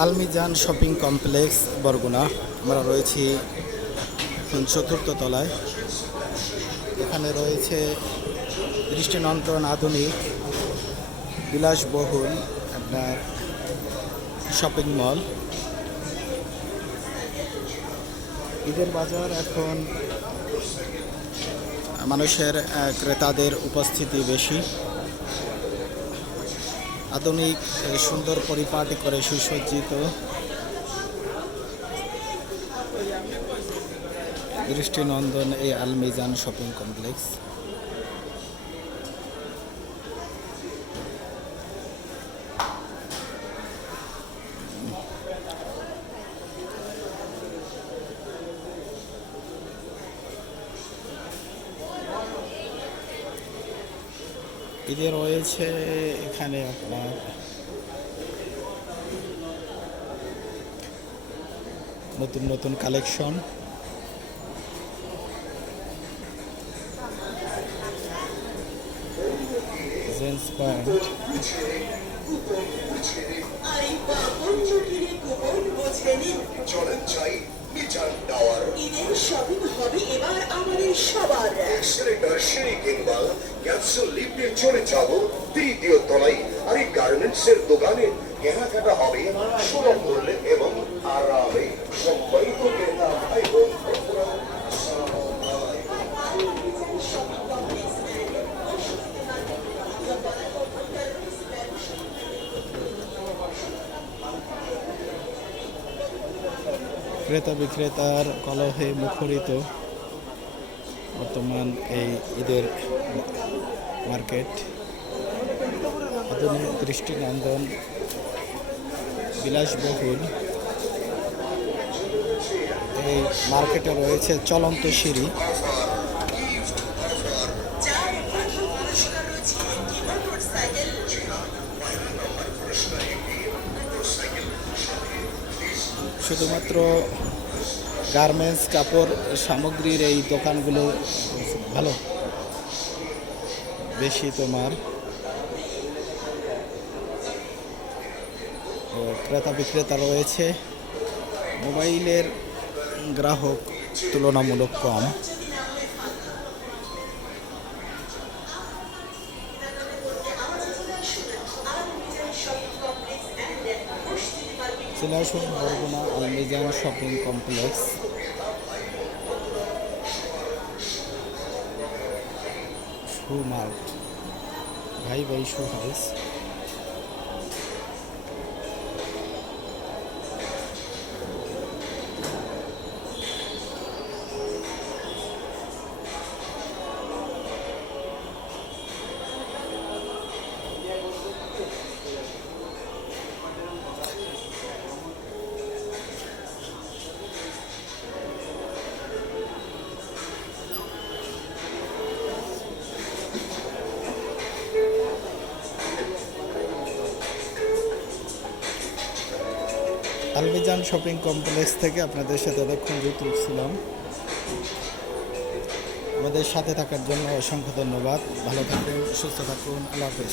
আলমিজান shopping complex Barguna. আমরা রয়েছি এখন চতুর্থ তলায়। এখানে রয়েছে দৃষ্টিনন্দন আধুনিক বিলাসবহুল আপনার শপিং মল। ঈদের বাজার এখন মানুষের ক্রেতাদের উপস্থিতি বেশি। আধুনিক সুন্দর পরিপাটি করে সুসজ্জিত দৃষ্টিনন্দন এই আলমিজান শপিং কমপ্লেক্স। ঈদে রয়েছে এখানে আপনার নতুন নতুন কালেকশন। জেন্টস প্যান্ট, চলে যাবো তৃতীয় তলায়। আর এই গার্মেন্টস এর দোকানে কেনাকাটা হবে সুলভ মূল্যে এবং আরামে। সবাই তো ক্রেতা ভাই বোন, ক্রেতা বিক্রেতার কলহে মুখরিত বর্তমান এই ঈদের মার্কেট। আধুনিক দৃষ্টিনন্দন বিলাসবহুল এই মার্কেটে রয়েছে চলন্ত সিঁড়ি। শুধুমাত্র গার্মেন্টস কাপড় সামগ্রীর এই দোকানগুলো ভালো, বেশি তোমার ক্রেতা বিক্রেতা রয়েছে। মোবাইলের গ্রাহক তুলনামূলক কম। চলে আসুন বরগুনা আলমিজান শপিং কমপ্লেক্স। শু মার্ট, ভাই ভাই শু হাউস। আলমিজান শপিং কমপ্লেক্স থেকে আপনাদের সাথে এতক্ষণ যুক্ত ছিলাম। আমাদের সাথে থাকার জন্য অসংখ্য ধন্যবাদ। ভালো থাকুন, সুস্থ থাকুন, আল্লাহ হাফেজ।